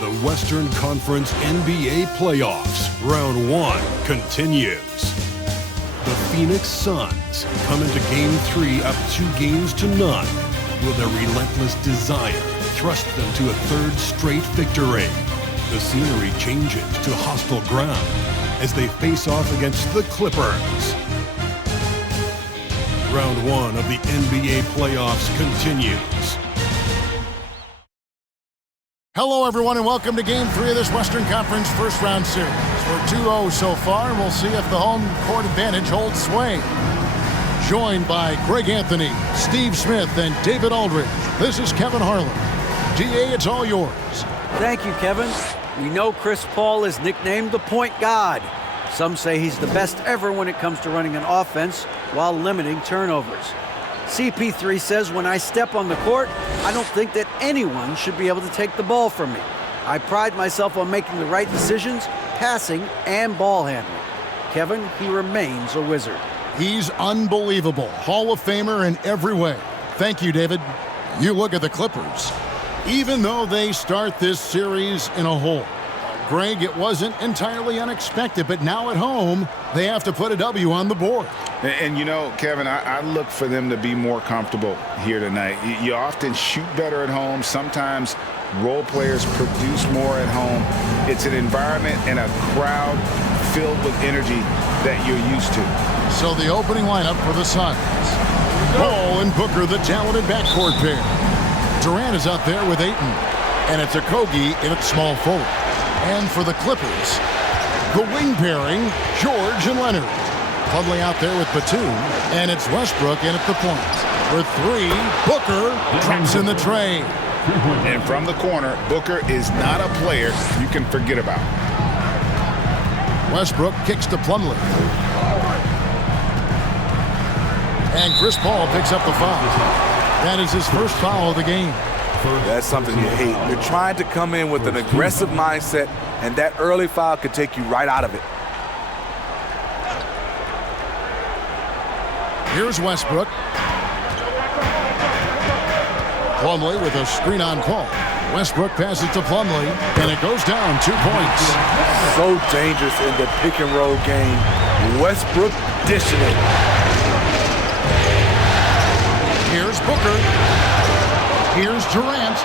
The Western Conference NBA Playoffs, Round 1 continues. The Phoenix Suns come into Game 3 up 2-0. Will their relentless desire thrust them to a third straight victory? The scenery changes to hostile ground as they face off against the Clippers. Round 1 of the NBA Playoffs continues. Hello, everyone, and welcome to Game 3 of this Western Conference first round series. We're 2-0 so far, and we'll see if the home court advantage holds sway. Joined by Greg Anthony, Steve Smith, and David Aldridge, this is Kevin Harlan. DA, it's all yours. Thank you, Kevin. We know Chris Paul is nicknamed the point god. Some say he's the best ever when it comes to running an offense while limiting turnovers. CP3 says, when I step on the court, I don't think that anyone should be able to take the ball from me. I pride myself on making the right decisions, passing and ball handling. Kevin, he remains a wizard. He's unbelievable. Hall of Famer in every way. Thank you, David. You look at the Clippers. Even though they start this series in a hole, Greg, it wasn't entirely unexpected, but now at home, they have to put a W on the board. And you know, Kevin, I look for them to be more comfortable here tonight. You often shoot better at home. Sometimes role players produce more at home. It's an environment and a crowd filled with energy that you're used to. So the opening lineup for the Suns. Paul and Booker, the talented backcourt pair. Durant is out there with Ayton. And it's Okogie in its small forward. And for the Clippers, the wing pairing, George and Leonard. Cludley out there with Batum, and it's Westbrook in at the point. For three, Booker drops in the tray. And from the corner, Booker is not a player you can forget about. Westbrook kicks to Plumlee. And Chris Paul picks up the foul. That is his first foul of the game. That's something you hate. You're trying to come in with an aggressive mindset, and that early foul could take you right out of it. Here's Westbrook. Plumlee with a screen on Paul. Westbrook passes to Plumlee, and it goes down 2 points. So dangerous in the pick-and-roll game. Westbrook dishing it. Here's Booker. Here's Durant.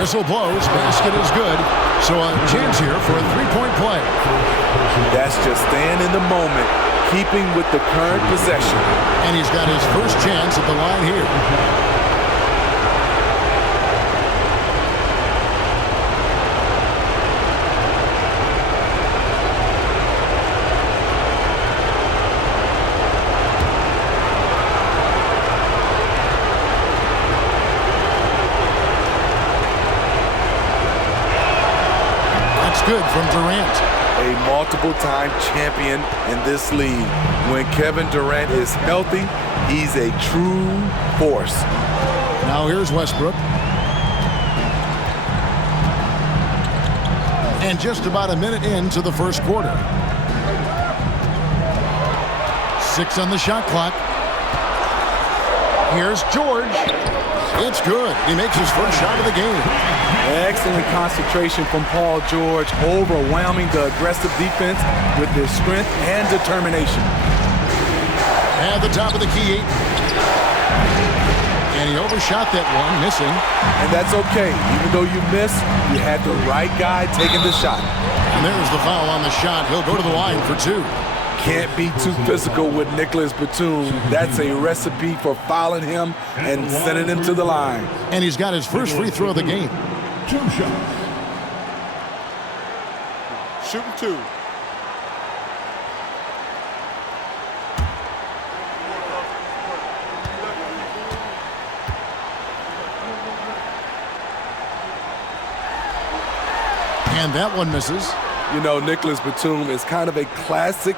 Whistle blows. Basket is good. So a chance here for a three-point play. That's just staying in the moment, keeping with the current possession. And he's got his first chance at the line here. That's good from Durant. A multiple-time champion in this league. When Kevin Durant is healthy, he's a true force. Now here's Westbrook. And just about a minute into the first quarter. 6 on the shot clock. Here's George. It's good. He makes his first shot of the game. Excellent concentration from Paul George, overwhelming the aggressive defense with his strength and determination. At the top of the key, Ayton. And he overshot that one, missing. And that's okay. Even though you miss, you had the right guy taking the shot. And there's the foul on the shot. He'll go to the line for 2. Can't be too physical with Nicholas Batum. That's a recipe for fouling him and sending him to the line. And he's got his first free throw of the game. 2 shots. Shooting 2. And that one misses. You know, Nicholas Batum is kind of a classic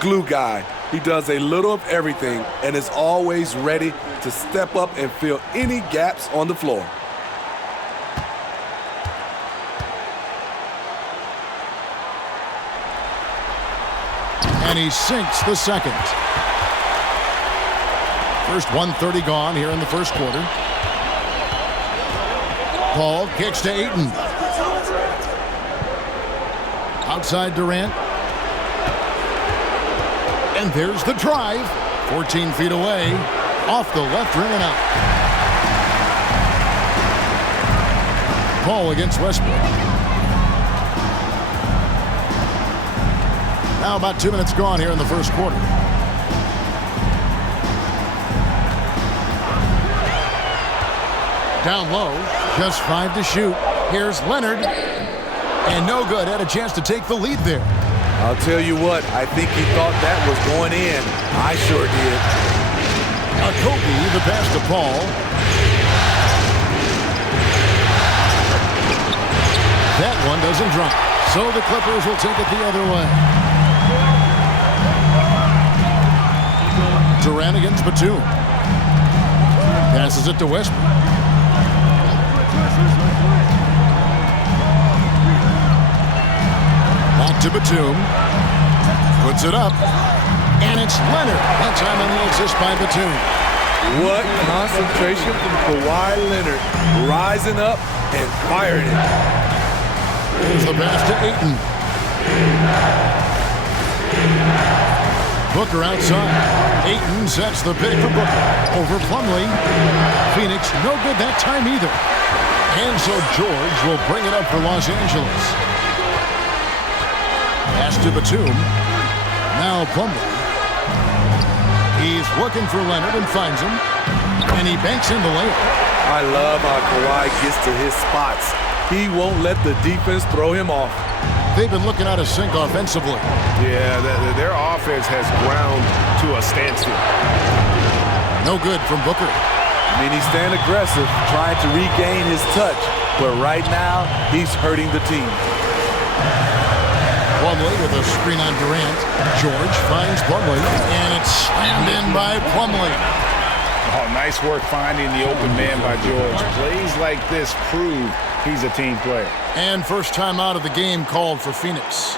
glue guy. He does a little of everything and is always ready to step up and fill any gaps on the floor. And he sinks the second. First 1:30 gone here in the first quarter. Paul kicks to Ayton. Outside Durant. And there's the drive. 14 feet away. Off the left rim and out. Ball against Westbrook. Now about 2 minutes gone here in the first quarter. Down low, just 5 to shoot. Here's Leonard. And no good. Had a chance to take the lead there. I'll tell you what, I think he thought that was going in. I sure did. Kobe, the pass to Paul. That one doesn't drop. So the Clippers will take it the other way. Durant against Batum. Passes it to Westbrook. Back to Batum. Puts it up. And it's Leonard. That time on the assist by Batum. What concentration from Kawhi Leonard. Rising up and firing it. Here's the pass to Ayton. Booker outside. Ayton sets the pick for Booker. Over Plumlee. Phoenix no good that time either. And so George will bring it up for Los Angeles. Pass to Batum. Now Plumlee. He's looking for Leonard and finds him. And he banks in the layup. I love how Kawhi gets to his spots. He won't let the defense throw him off. They've been looking out of sync offensively. Yeah, their offense has ground to a standstill. No good from Booker. I mean, he's staying aggressive, trying to regain his touch. But right now, he's hurting the team. Plumlee with a screen on Durant. George finds Plumlee, and it's slammed in by Plumlee. Oh, nice work finding the open man by George. Plays like this prove he's a team player. And first time out of the game called for Phoenix.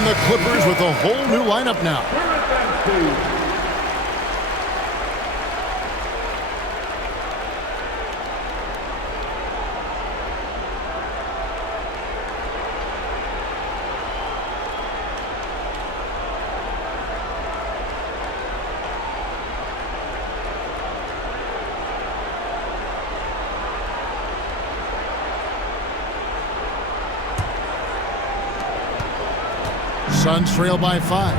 The Clippers with a whole new lineup now. Suns trail by 5.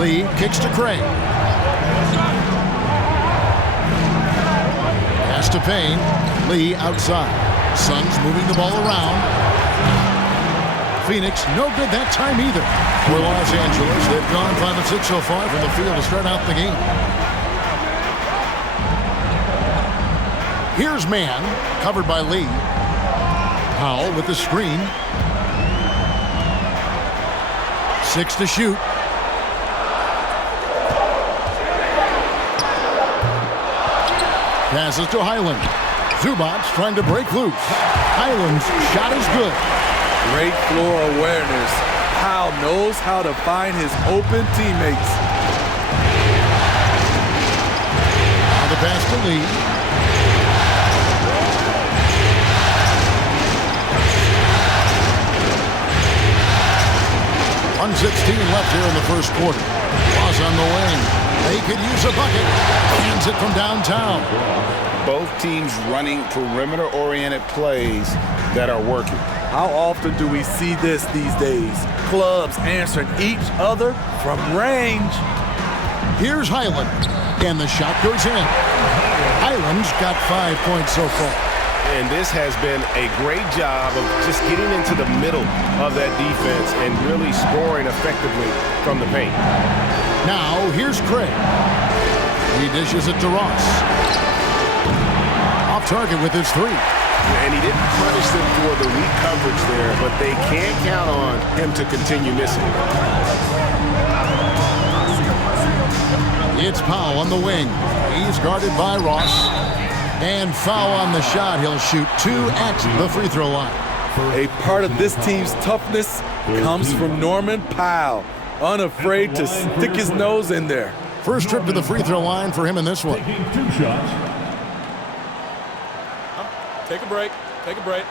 Lee kicks to Craig. Pass to Payne. Lee outside. Suns moving the ball around. Phoenix no good that time either. For Los Angeles, they've gone 5 of 6 so far from the field to start out the game. Here's man, covered by Lee. Powell with the screen. 6 to shoot. Passes to Highland. Zubac trying to break loose. Highland's shot is good. Great floor awareness. Powell knows how to find his open teammates. the basket lead. 1:16 left here in the first quarter. Ross on the wing. They could use a bucket. Hands it from downtown. Both teams running perimeter-oriented plays that are working. How often do we see this these days? Clubs answering each other from range. Here's Highland, and the shot goes in. Highland's got 5 points so far. And this has been a great job of just getting into the middle of that defense and really scoring effectively from the paint. Now, here's Craig. He dishes it to Ross. Off target with his three. And he didn't punish them for the weak coverage there, but they can't count on him to continue missing. It's Powell on the wing. He's guarded by Ross. And foul on the shot. He'll shoot 2 at the free throw line. A part of this team's toughness comes from Norman Powell, unafraid to stick his nose in there. First trip to the free throw line for him in this one. Taking 2 shots. Take a break. Take a break.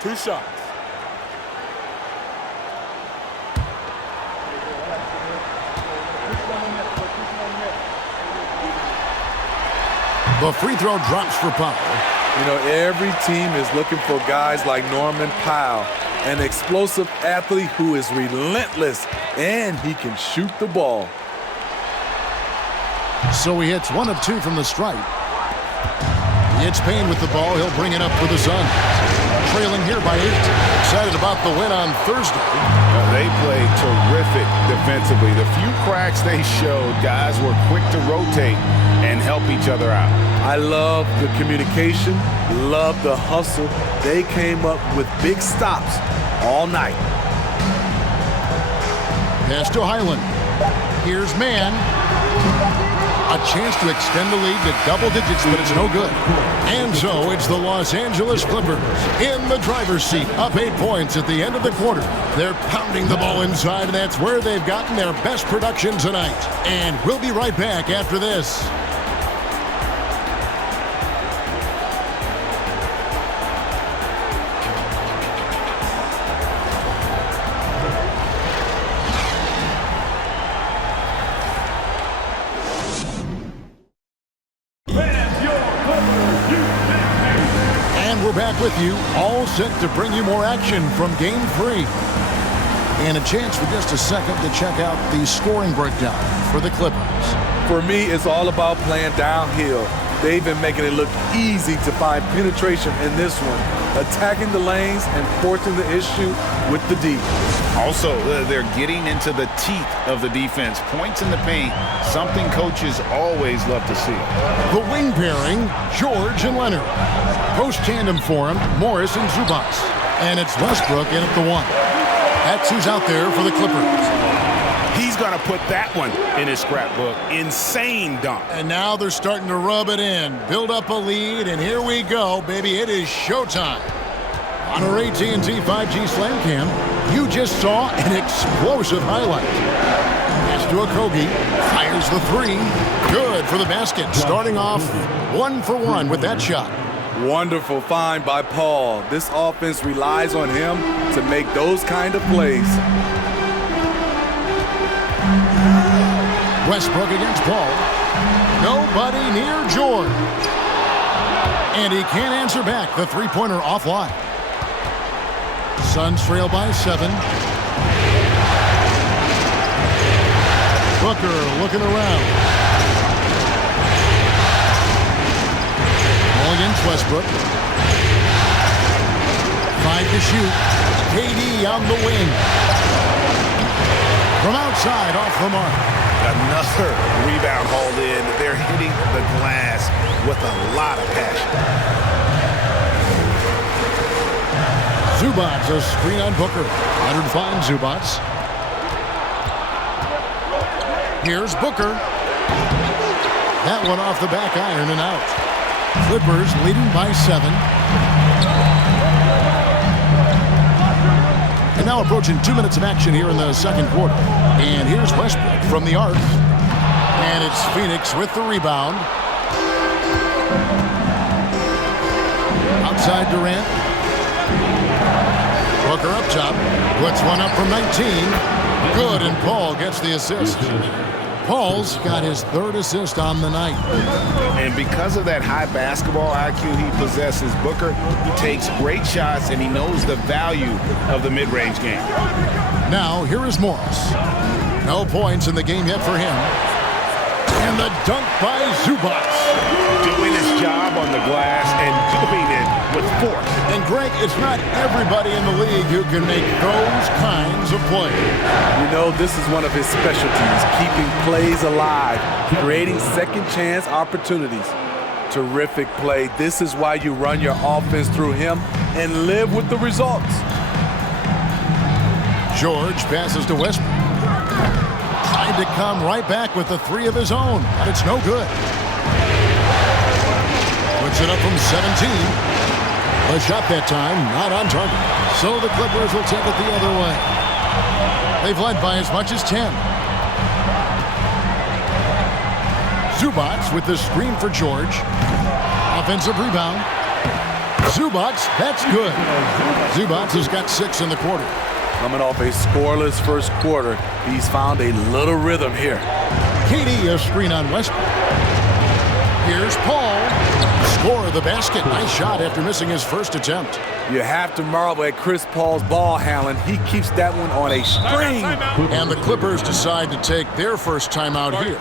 2 shots. The free throw drops for Powell. You know, every team is looking for guys like Norman Powell, an explosive athlete who is relentless, and he can shoot the ball. So he hits 1 of 2 from the stripe. It's Payne with the ball. He'll bring it up for the Suns. Trailing here by 8. Excited about the win on Thursday. They played terrific defensively. The few cracks they showed, guys were quick to rotate and help each other out. I love the communication, love the hustle. They came up with big stops all night. Pass to Highland. Here's Mann. A chance to extend the lead to double digits, but it's no good. And so it's the Los Angeles Clippers in the driver's seat, up 8 points at the end of the quarter. They're pounding the ball inside, and that's where they've gotten their best production tonight. And we'll be right back after this. Back with you, all set to bring you more action from Game 3. And a chance for just a second to check out the scoring breakdown for the Clippers. For me, it's all about playing downhill. They've been making it look easy to find penetration in this one, attacking the lanes and forcing the issue with the D. Also, they're getting into the teeth of the defense. Points in the paint, something coaches always love to see. The wing pairing, George and Leonard. Post tandem for him, Morris and Zubac. And it's Westbrook in at the 1. That's who's out there for the Clippers. He's going to put that one in his scrapbook. Insane dunk. And now they're starting to rub it in, build up a lead, and here we go, baby. It is showtime. On our AT&T 5G Slam Cam, you just saw an explosive highlight. Pass to Okogie, fires the 3. Good for the basket, starting off 1 for 1 with that shot. Wonderful find by Paul. This offense relies on him to make those kind of plays. Westbrook against Paul. Nobody near George. And he can't answer back. The three-pointer offline. Suns trail by 7. Booker looking around. Ball against Westbrook. 5 to shoot. KD on the wing. From outside, off the mark. Another rebound hauled in. They're hitting the glass with a lot of passion. Zubac, a screen on Booker. Leonard finds Zubac. Here's Booker. That one off the back iron and out. Clippers leading by 7. And now approaching 2 minutes of action here in the second quarter. And here's Westbrook from the arc. And it's Phoenix with the rebound. Outside Durant. Booker up top. Puts one up from 19. Good, and Paul gets the assist. Paul's got his third assist on the night. And because of that high basketball IQ he possesses, Booker takes great shots, and he knows the value of the mid-range game. Now, here is Morris. No points in the game yet for him. And the dunk by Zubac. Doing his job on the glass and doing it with force. And Greg, it's not everybody in the league who can make those kinds of plays. You know, this is one of his specialties, keeping plays alive, creating second chance opportunities. Terrific play. This is why you run your offense through him and live with the results. George passes to Westbrook. Tried to come right back with the three of his own, but it's no good. Puts it up from 17. The shot that time, not on target. So the Clippers will take it the other way. They've led by as much as 10. Zubac with the screen for George. Offensive rebound. Zubac, that's good. Zubac has got 6 in the quarter. Coming off a scoreless first quarter, he's found a little rhythm here. KD a screen on Westbrook. Here's Paul. Score the basket. Nice shot after missing his first attempt. You have to marvel at Chris Paul's ball handling. He keeps that one on a string. And the Clippers decide to take their first timeout here.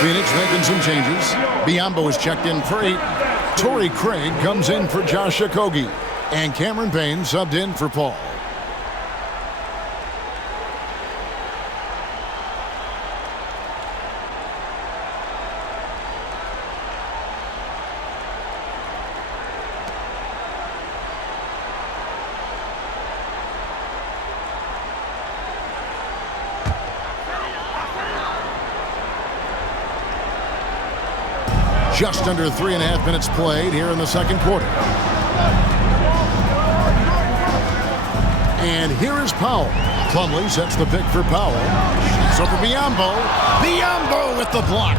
Phoenix making some changes. Biyombo is checked in for 8. Torrey Craig comes in for Josh Okogie. And Cameron Payne subbed in for Paul. Just under 3.5 minutes played here in the second quarter. And here is Powell. Plumlee sets the pick for Powell. So for Biyombo. Biyombo with the block.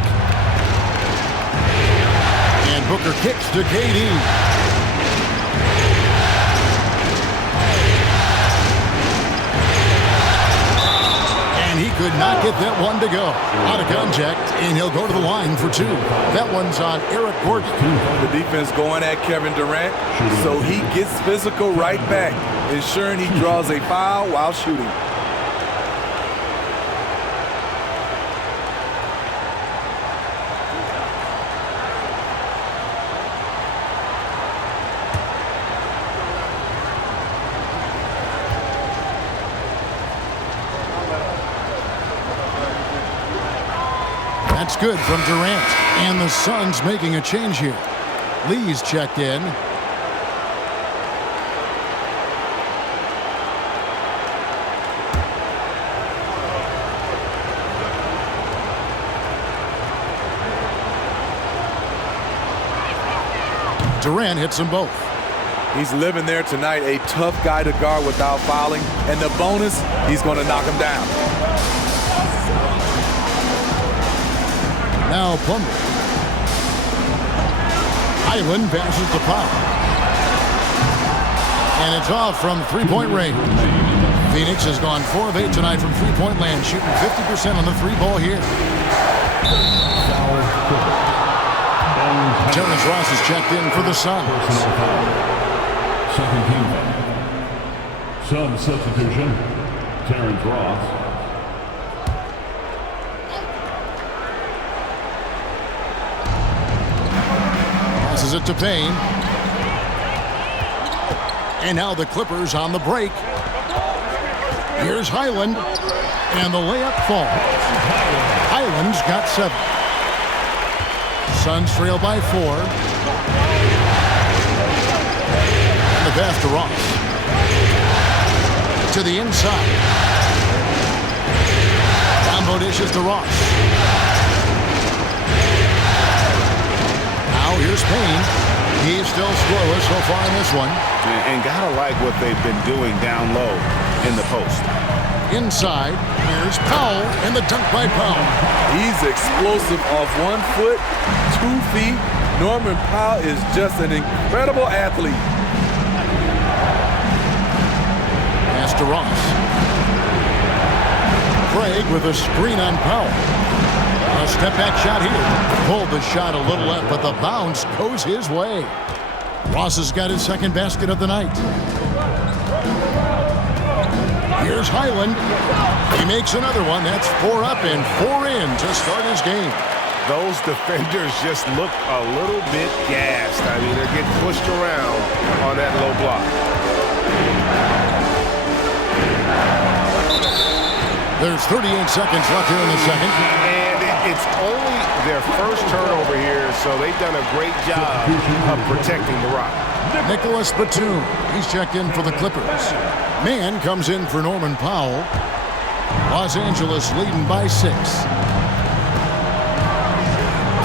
And Booker kicks to KD. He could not get that one to go. Out of contact, and he'll go to the line for 2. That one's on Eric Gordon. The defense going at Kevin Durant, so he gets physical right back, ensuring he draws a foul while shooting. That's good from Durant. And the Suns making a change here. Lee's checked in. Durant hits them both. He's living there tonight, a tough guy to guard without fouling. And the bonus, he's going to knock him down. Now Plumlee. Highland passes to Powell. And it's off from three-point range. Phoenix has gone 4 of 8 tonight from three-point land, shooting 50% on the three ball here. Terrence Ross is checked in for the Suns. Second team. Sun substitution, Terrence Ross. Passes it to Payne. And now the Clippers on the break. Here's Highland. And the layup falls. Highland's got 7. Suns trail by 4. And the pass to Ross. To the inside. Combo dishes to Ross. Now here's Payne. He's still scoreless so far in this one. And gotta like what they've been doing down low in the post. Inside, here's Powell, and the dunk by Powell. He's explosive off 1 foot, 2 feet. Norman Powell is just an incredible athlete. Pass to Ross. Craig with a screen on Powell. A step back shot here. Pulled the shot a little left, but the bounce goes his way. Ross has got his second basket of the night. Here's Highland. He makes another one. That's 4 up and 4 in to start his game. Those defenders just look a little bit gassed. I mean, they're getting pushed around on that low block. There's 38 seconds left here in the second. And it's only their first turnover here, so they've done a great job of protecting the rock. Nicholas Batum. He's checked in for the Clippers. Mann comes in for Norman Powell. Los Angeles leading by 6.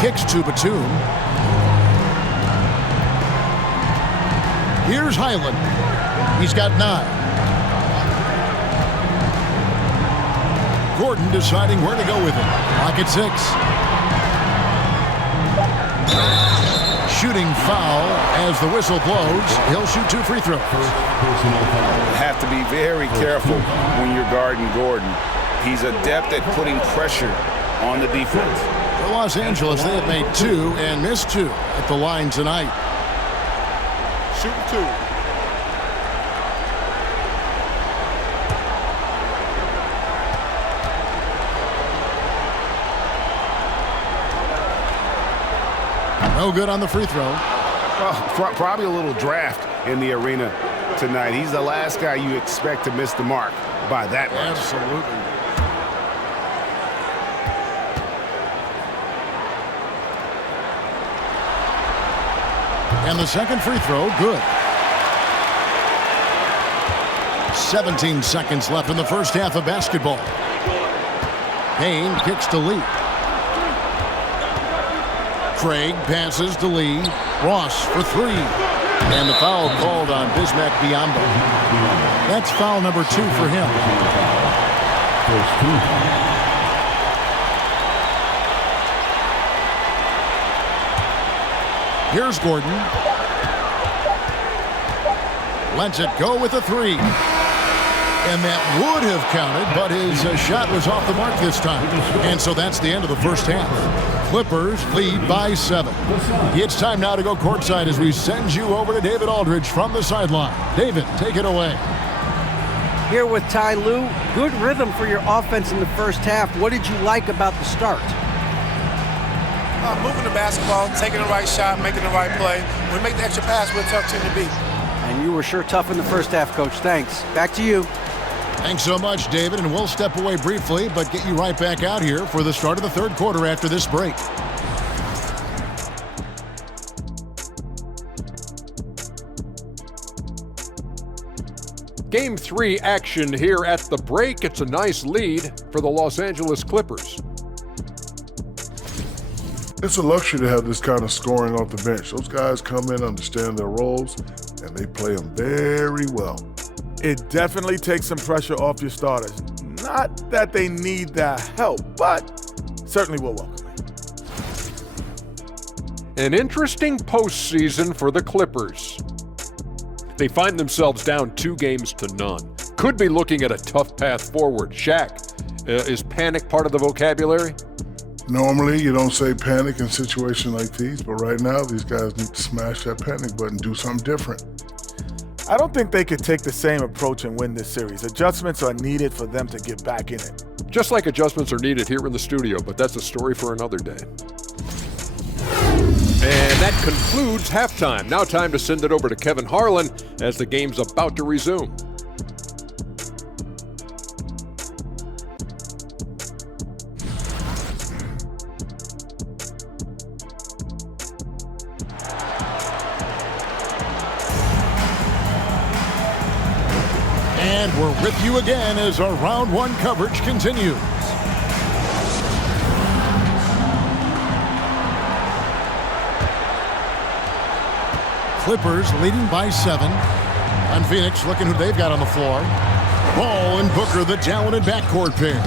Kicks to Batum. Here's Highland. He's got 9. Gordon deciding where to go with it. Lock at 6. Shooting foul as the whistle blows. He'll shoot 2 free throws. Have to be very careful when you're guarding Gordon. He's adept at putting pressure on the defense. For Los Angeles, they have made 2 and missed 2 at the line tonight. Shooting 2. No good on the free throw. Well, probably a little draft in the arena tonight. He's the last guy you expect to miss the mark by that much. Absolutely. And the second free throw, good. 17 seconds left in the first half of basketball. Payne kicks to Lee. Craig passes to Lee. Ross for 3. And the foul called on Bismack Biyombo. That's foul number 2 for him. First 2. Here's Gordon. Lets it go with a 3. And that would have counted, but his shot was off the mark this time. And so that's the end of the first half. Clippers lead by 7. It's time now to go courtside as we send you over to David Aldridge from the sideline. David, take it away. Here with Ty Lue. Good rhythm for your offense in the first half. What did you like about the start? Moving the basketball, taking the right shot, making the right play. When we make the extra pass, we're a tough team to beat. And you were sure tough in the first half, Coach. Thanks. Back to you. Thanks so much, David, and we'll step away briefly, but get you right back out here for the start of the third quarter after this break. Game 3 action here at the break. It's a nice lead for the Los Angeles Clippers. It's a luxury to have this kind of scoring off the bench. Those guys come in, understand their roles, and they play them very well. It definitely takes some pressure off your starters. Not that they need the help, but certainly will welcome it. An interesting postseason for the Clippers. They find themselves down 2-0. Could be looking at a tough path forward. Shaq, is panic part of the vocabulary? Normally, you don't say panic in situations like these, but right now, these guys need to smash that panic button, do something different. I don't think they could take the same approach and win this series. Adjustments are needed for them to get back in it. Just like adjustments are needed here in the studio, but that's a story for another day. And that concludes halftime. Now time to send it over to Kevin Harlan as the game's about to resume. And we're with you again as our round one coverage continues. Clippers leading by 7. And Phoenix looking who they've got on the floor. Ball and Booker, the talented backcourt pair.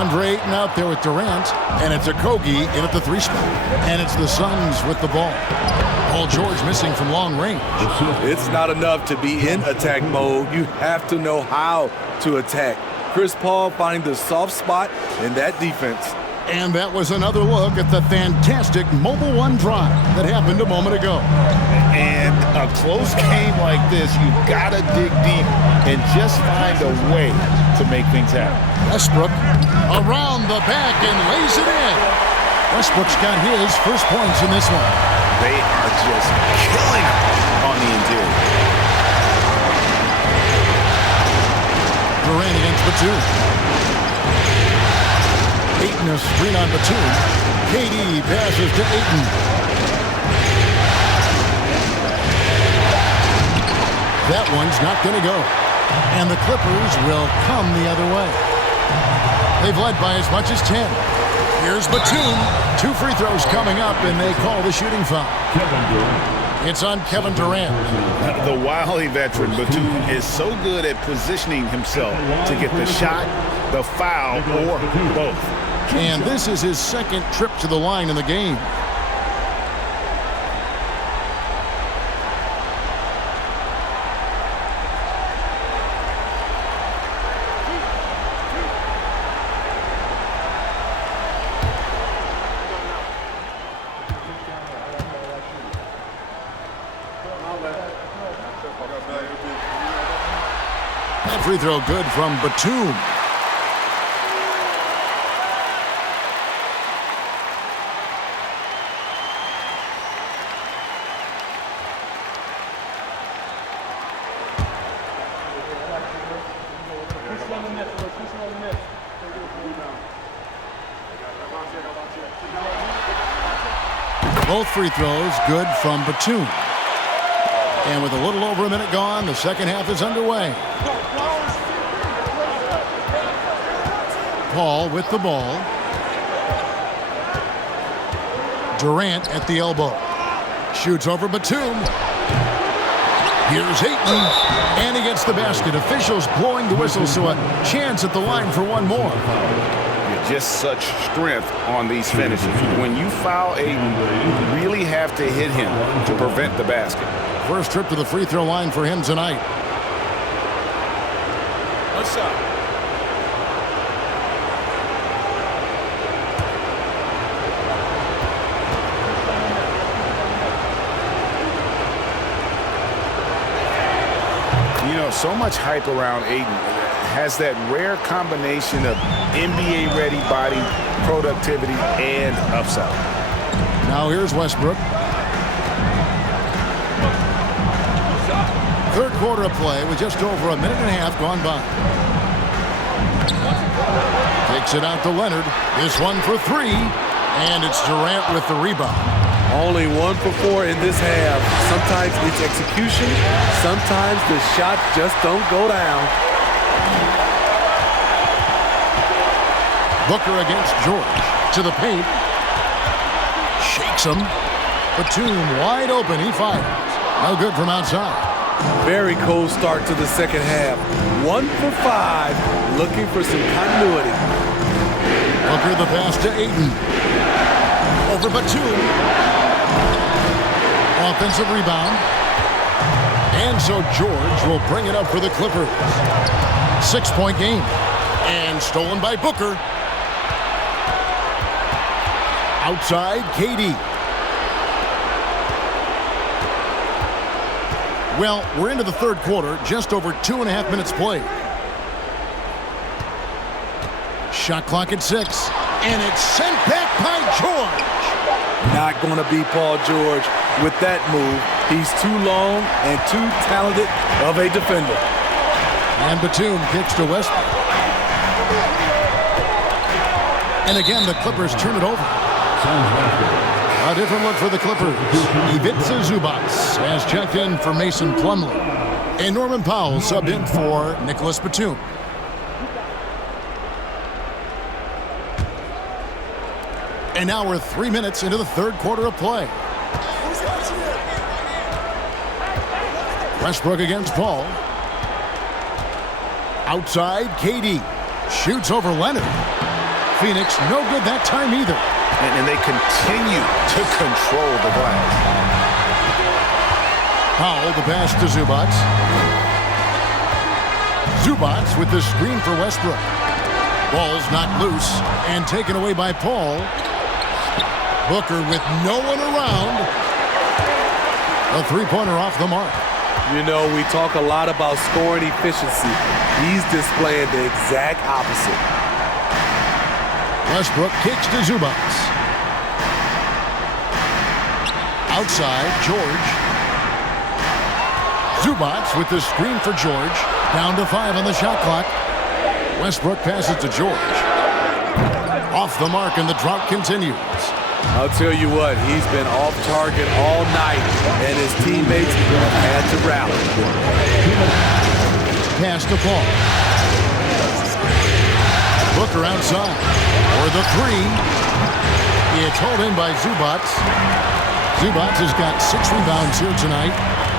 Andre Ayton out there with Durant, and it's Okogie in at the 3 spot. And it's the Suns with the ball. Paul George missing from long range. It's not enough to be in attack mode. You have to know how to attack. Chris Paul finding the soft spot in that defense. And that was another look at the fantastic Mobile One drive that happened a moment ago. And a close game like this, you've got to dig deep and just find a way to make things happen. Westbrook around the back and lays it in. Westbrook's got his first points in this one. They are just killing him on the interior. Durant against Batum. Ayton a screen on Batum. KD passes to Ayton. That one's not going to go. And the Clippers will come the other way. They've led by as much as 10. Here's Batum. 2 free throws coming up, and they call the shooting foul. It's on Kevin Durant. The wily veteran, Batum, is so good at positioning himself to get the shot, the foul, or both. And this is his second trip to the line in the game. That free throw good from Batum. Both free throws good from Batum. And with a little over a minute gone, the second half is underway. Paul with the ball. Durant at the elbow. Shoots over Batum. Here's Ayton. And he gets the basket. Officials blowing the whistle, so a chance at the line for one more. Just such strength on these finishes. When you foul Ayton, you really have to hit him to prevent the basket. First trip to the free throw line for him tonight. What's up? You know, so much hype around Ayton. Has that rare combination of NBA-ready body, productivity, and upside. Now here's Westbrook. Third quarter of play with just over a minute and a half gone by. Takes it out to Leonard. This one for 3, and it's Durant with the rebound. Only 1 for 4 in this half. Sometimes it's execution. Sometimes the shot just don't go down. Booker against George to the paint. Kicks him. Batum wide open. He fires. No good from outside. Very cold start to the second half. 1 for 5, looking for some continuity. Booker the pass to Ayton. Over Batum. Offensive rebound. And so George will bring it up for the Clippers. 6-point game. And stolen by Booker. Outside, KD. Well, we're into the third quarter, just over 2.5 minutes played. Shot clock at 6. And it's sent back by George. Not going to be Paul George with that move. He's too long and too talented of a defender. And Batum kicks to Westbrook. And again, the Clippers turn it over. A different look for the Clippers. Ivica Zubac has checked in for Mason Plumlee. And Norman Powell subbed in for Nicholas Batum. And now we're 3 minutes into the third quarter of play. Westbrook against Paul. Outside, KD. Shoots over Leonard. Phoenix, no good that time either. And they continue to control the glass. Powell, the pass to Zubac. Zubac with the screen for Westbrook. Ball's not loose and taken away by Paul. Booker with no one around. A three-pointer off the mark. You know, we talk a lot about scoring efficiency. He's displaying the exact opposite. Westbrook kicks to Zubac. Outside, George. Zubac with the screen for George. Down to 5 on the shot clock. Westbrook passes to George. Off the mark, and the drought continues. I'll tell you what, he's been off target all night, and his teammates have had to rally. Pass to Paul. Booker outside. For the 3. It's hauled in by Zubac. Zubac has got 6 rebounds here tonight.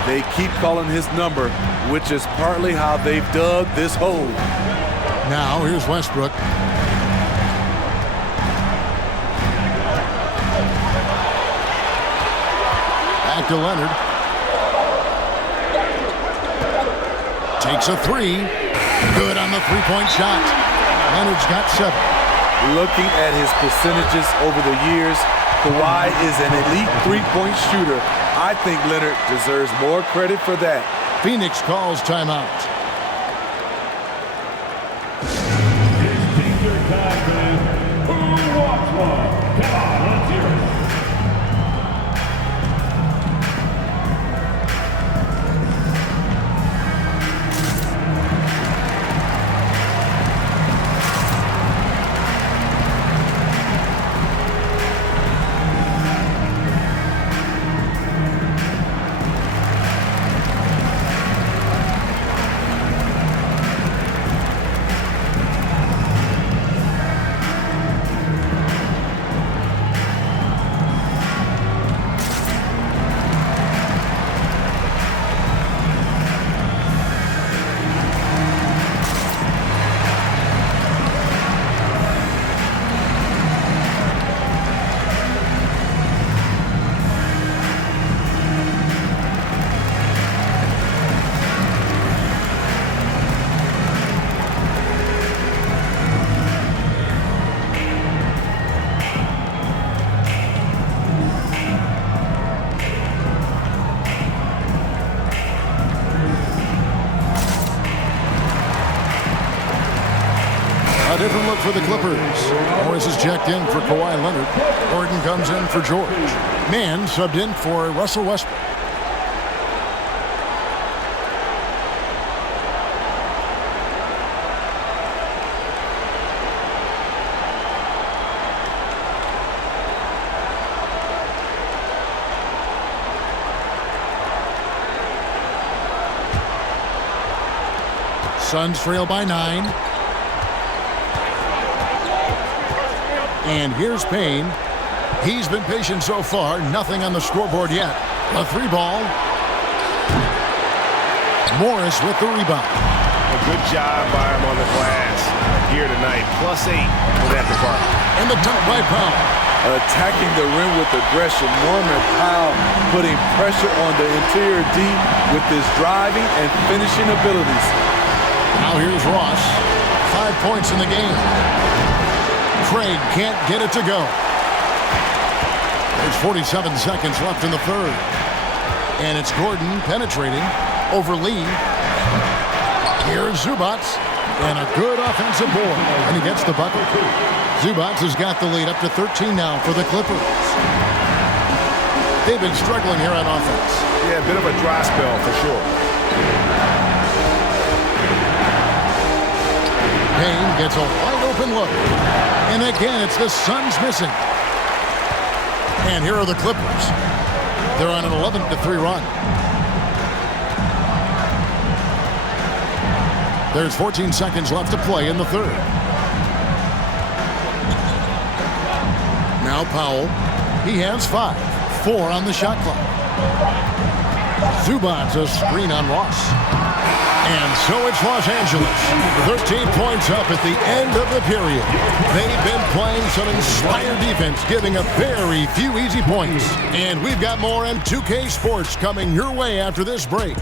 They keep calling his number, which is partly how they've dug this hole. Now, here's Westbrook. Back to Leonard. Takes a 3. Good on the three-point shot. Leonard's got 7. Looking at his percentages over the years, Kawhi is an elite three-point shooter. I think Leonard deserves more credit for that. Phoenix calls timeout. It's Danger time, man. Who wants one? Come on, let's hear it. A different look for the Clippers. Morris is checked in for Kawhi Leonard. Gordon comes in for George. Mann subbed in for Russell Westbrook. Suns trail by 9. And here's Payne. He's been patient so far. Nothing on the scoreboard yet. A 3-ball. Morris with the rebound. A good job by him on the glass here tonight. +8 for that department. And the dunk by Powell. Attacking the rim with aggression. Norman Powell putting pressure on the interior D with his driving and finishing abilities. Now here's Ross. 5 points in the game. Craig can't get it to go. There's 47 seconds left in the third. And it's Gordon penetrating over Lee. Here's Zubac. And a good offensive board. And he gets the bucket. Zubac has got the lead up to 13 now for the Clippers. They've been struggling here on offense. Yeah, a bit of a dry spell for sure. Payne gets a wide open look. And again, it's the Suns missing. And here are the Clippers. They're on an 11-3 run. There's 14 seconds left to play in the third. Now Powell. He has 5. 4 on the shot clock. Zubac a screen on Ross. And so it's Los Angeles. 13 points up at the end of the period. They've been playing some inspired defense, giving up very few easy points. And we've got more M2K Sports coming your way after this break.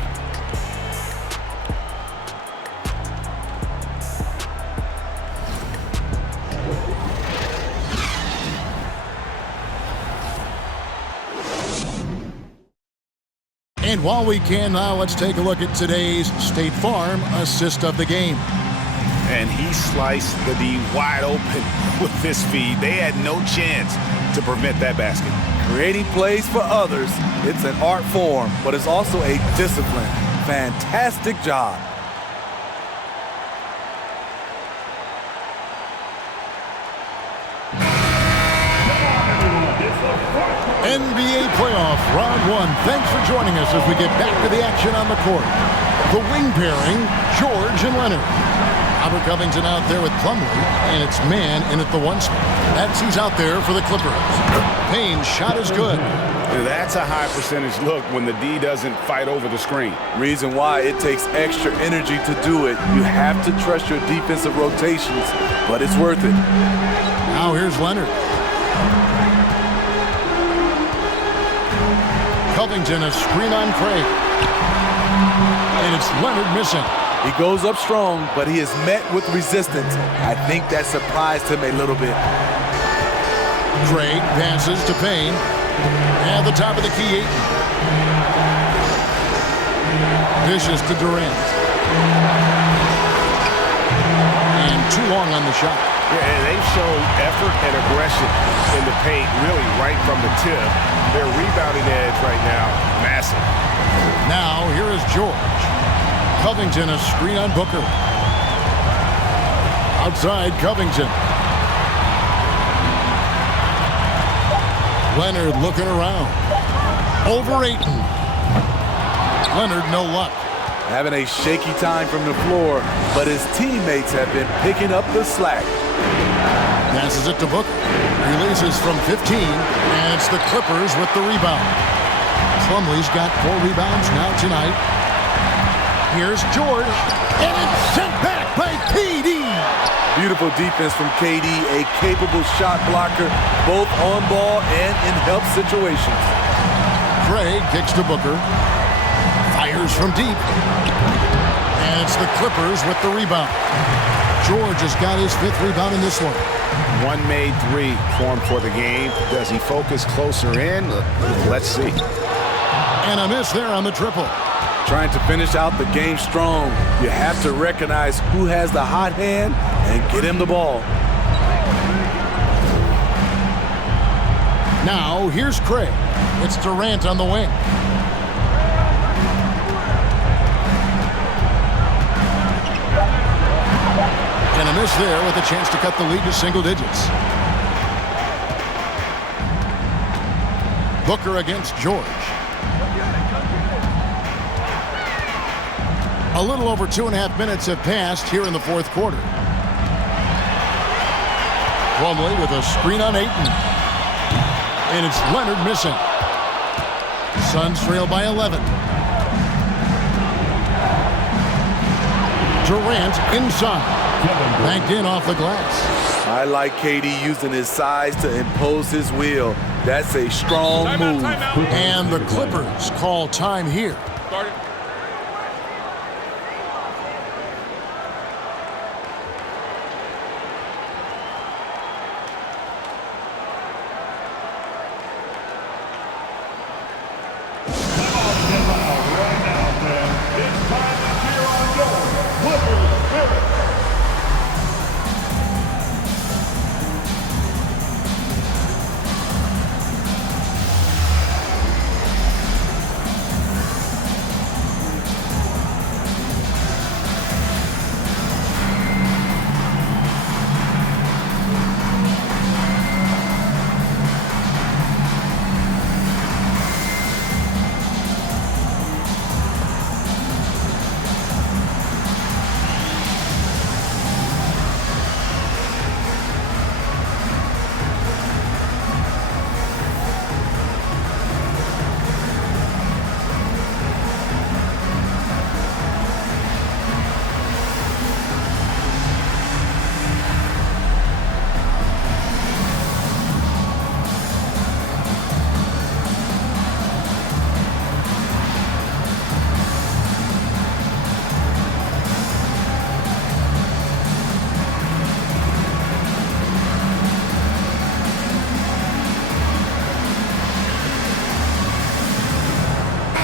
And while we can now, let's take a look at today's State Farm assist of the game. And he sliced the D wide open with this feed. They had no chance to prevent that basket. Creating plays for others, it's an art form, but it's also a discipline. Fantastic job. NBA playoff round 1. Thanks for joining us as we get back to the action on the court. The wing pairing, George and Leonard. Robert Covington out there with Plumlee, and it's man in at the 1 spot. That's who's out there for the Clippers. Payne's shot is good. That's a high percentage look when the D doesn't fight over the screen. Reason why it takes extra energy to do it. You have to trust your defensive rotations, but it's worth it. Now here's Leonard. Covington a screen on Craig. And it's Leonard missing. He goes up strong, but he is met with resistance. I think that surprised him a little bit. Craig passes to Payne. At the top of the key, Ayton. Dishes to Durant. And too long on the shot. Yeah, and they've shown effort and aggression in the paint, really right from the tip. Their rebounding edge right now, massive. Now, here is George. Covington, a screen on Booker. Outside, Covington. Leonard looking around. Over Ayton. Leonard, no luck. Having a shaky time from the floor, but his teammates have been picking up the slack. Passes it to Booker. Releases from 15, and it's the Clippers with the rebound. Plumlee's got 4 rebounds now tonight. Here's George, and it's sent back by KD. Beautiful defense from KD, a capable shot blocker, both on ball and in help situations. Craig kicks to Booker. Fires from deep. And it's the Clippers with the rebound. George has got his 5th rebound in this one. One made 3 for him for the game. Does he focus closer in? Let's see. And a miss there on the triple. Trying to finish out the game strong. You have to recognize who has the hot hand and get him the ball. Now, here's Craig. It's Durant on the wing. And a miss there with a chance to cut the lead to single digits. Booker against George. A little over 2.5 minutes have passed here in the 4th quarter. Plumlee with a screen on Ayton. And it's Leonard missing. Suns trail by 11. Durant inside. Banked in off the glass. I like KD using his size to impose his will. That's a strong move. And the Clippers call time here.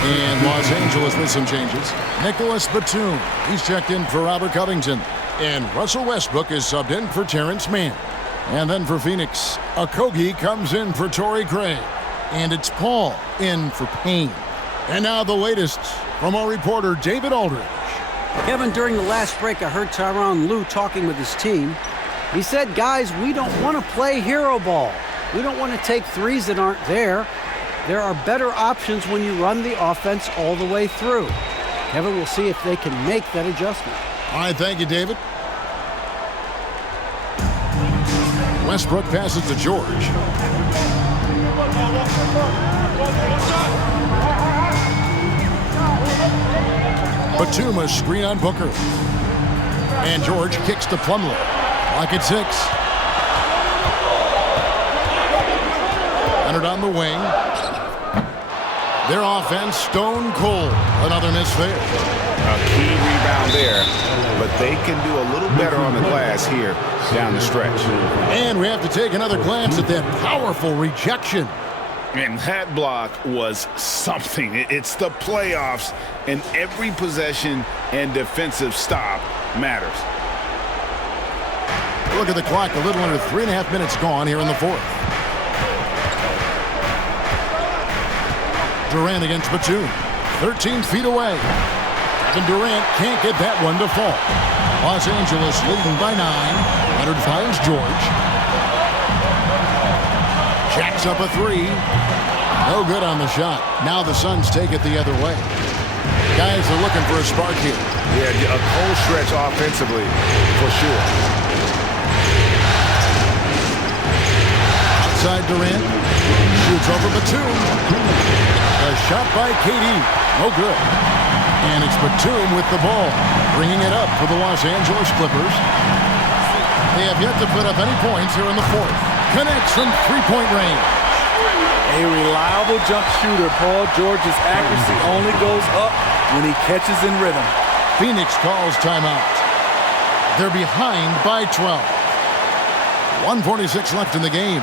And Los Angeles with some changes. Nicholas Batum, he's checked in for Robert Covington. And Russell Westbrook is subbed in for Terrence Mann. And then for Phoenix, Okogie comes in for Torrey Craig. And it's Paul in for Payne. And now the latest from our reporter, David Aldridge. Kevin, during the last break, I heard Tyronn Lue talking with his team. He said, guys, we don't want to play hero ball. We don't want to take threes that aren't there. There are better options when you run the offense all the way through. Kevin, we'll see if they can make that adjustment. All right, thank you, David. Westbrook passes to George. Batum a screen on Booker. And George kicks to Plumlee. Clock at 6. Leonard on the wing. Their offense stone cold. Another miss there. A key rebound there, but they can do a little better on the glass here down the stretch. And we have to take another glance at that powerful rejection. And that block was something. It's the playoffs, and every possession and defensive stop matters. Look at the clock, a little under 3.5 minutes gone here in the fourth. Durant against Batum, 13 feet away. Kevin Durant can't get that one to fall. Los Angeles leading by 9. Leonard finds George. Jacks up a 3. No good on the shot. Now the Suns take it the other way. Guys are looking for a spark here. Yeah, a cold stretch offensively, for sure. Outside Durant. Shoots over Batum. A shot by KD. No good. And it's Batum with the ball, bringing it up for the Los Angeles Clippers. They have yet to put up any points here in the fourth. Connects from three-point range. A reliable jump shooter. Paul George's accuracy only goes up when he catches in rhythm. Phoenix calls timeout. They're behind by 12. 1:46 left in the game.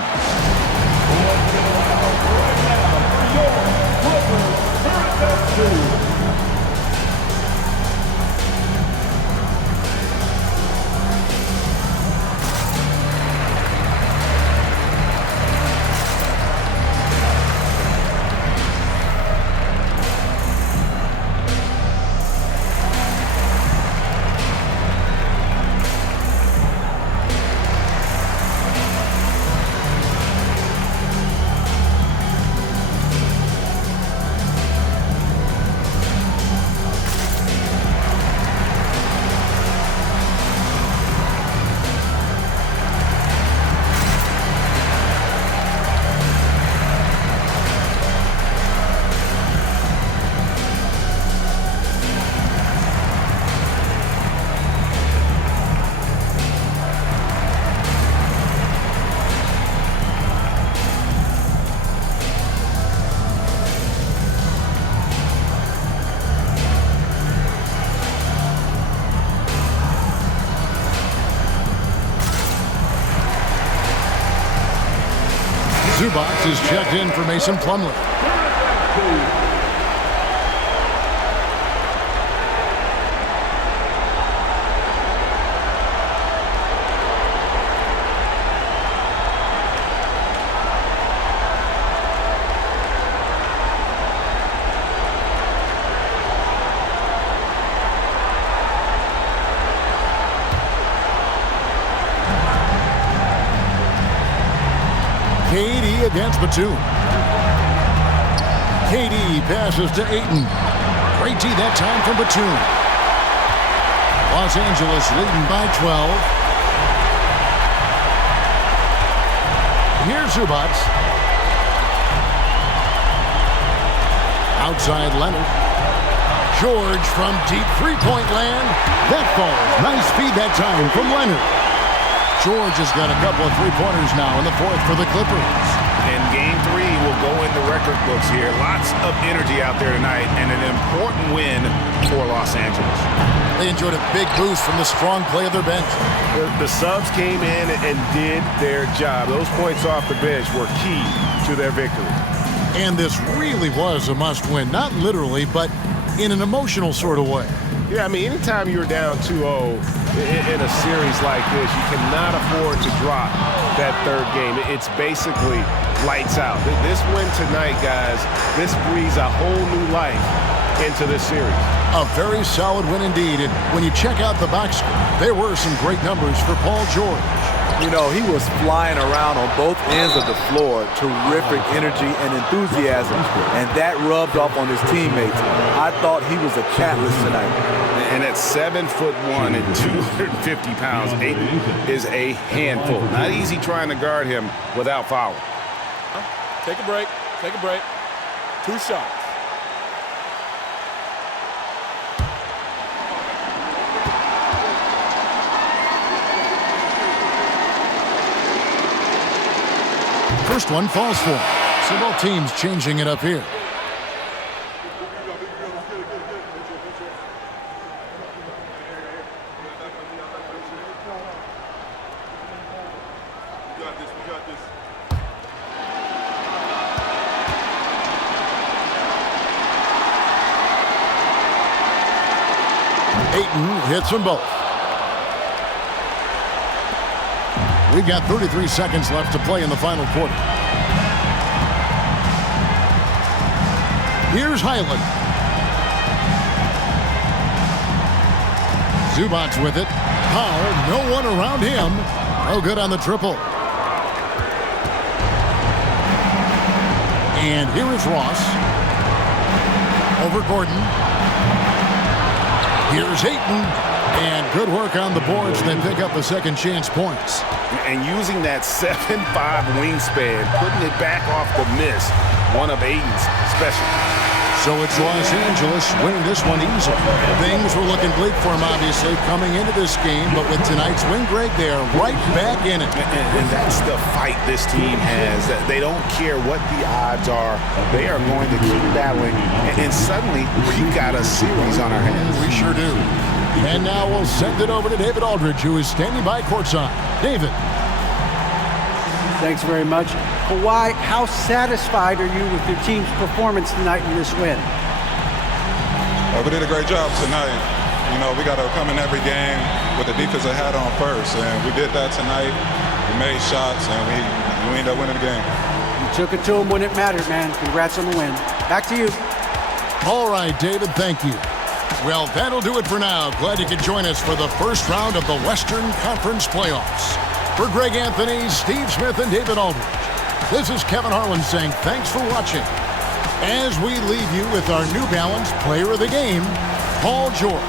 Zubac is checked in for Mason Plumlee. KD against Batum. KD passes to Ayton. Great D that time from Batum. Los Angeles leading by 12. Here's Zubac. Outside Leonard. George from deep three-point land. That falls. Nice feed that time from Leonard. George has got a couple of three-pointers now in the fourth for the Clippers. And Game 3 will go in the record books here. Lots of energy out there tonight and an important win for Los Angeles. They enjoyed a big boost from the strong play of their bench. The subs came in and did their job. Those points off the bench were key to their victory. And this really was a must-win. Not literally, but in an emotional sort of way. Yeah, I mean, anytime you're down 2-0 in a series like this, you cannot afford to drop that third game. It's basically lights out. This win tonight, guys, this breathes a whole new life into this series. A very solid win indeed. And when you check out the box score, there were some great numbers for Paul George. You know, he was flying around on both ends of the floor. Terrific energy and enthusiasm, and that rubbed off on his teammates. I thought he was a catalyst tonight. And at 7'1" and 250 pounds, Ayton is a handful. Not easy trying to guard him without fouling. Take a break. Take a break. 2 shots. First one falls for him. So both teams changing it up here. Ayton hits them both. We've got 33 seconds left to play in the final quarter. Here's Highland. Zubac with it. Powell, no one around him. No good on the triple. And here is Ross. Over Gordon. Here's Ayton. And good work on the boards. They pick up the second chance points. And using that 7'5" wingspan, putting it back off the miss, one of Ayton's special. So it's Los Angeles winning this one easily. Things were looking bleak for them, obviously, coming into this game. But with tonight's win, Greg, they are right back in it. And that's the fight this team has. They don't care what the odds are. They are going to keep battling. And suddenly, we've got a series on our hands. We sure do. And now we'll send it over to David Aldridge, who is standing by courtside. David. Thanks very much. Kawhi, how satisfied are you with your team's performance tonight in this win? We did a great job tonight. You know, we got to come in every game with the defensive hat on first, and we did that tonight. We made shots, and we ended up winning the game. You took it to them when it mattered, man. Congrats on the win. Back to you. All right, David, thank you. Well, that'll do it for now. Glad you could join us for the first round of the Western Conference Playoffs. For Greg Anthony, Steve Smith, and David Aldridge, this is Kevin Harlan saying thanks for watching. As we leave you with our New Balance Player of the Game, Paul George.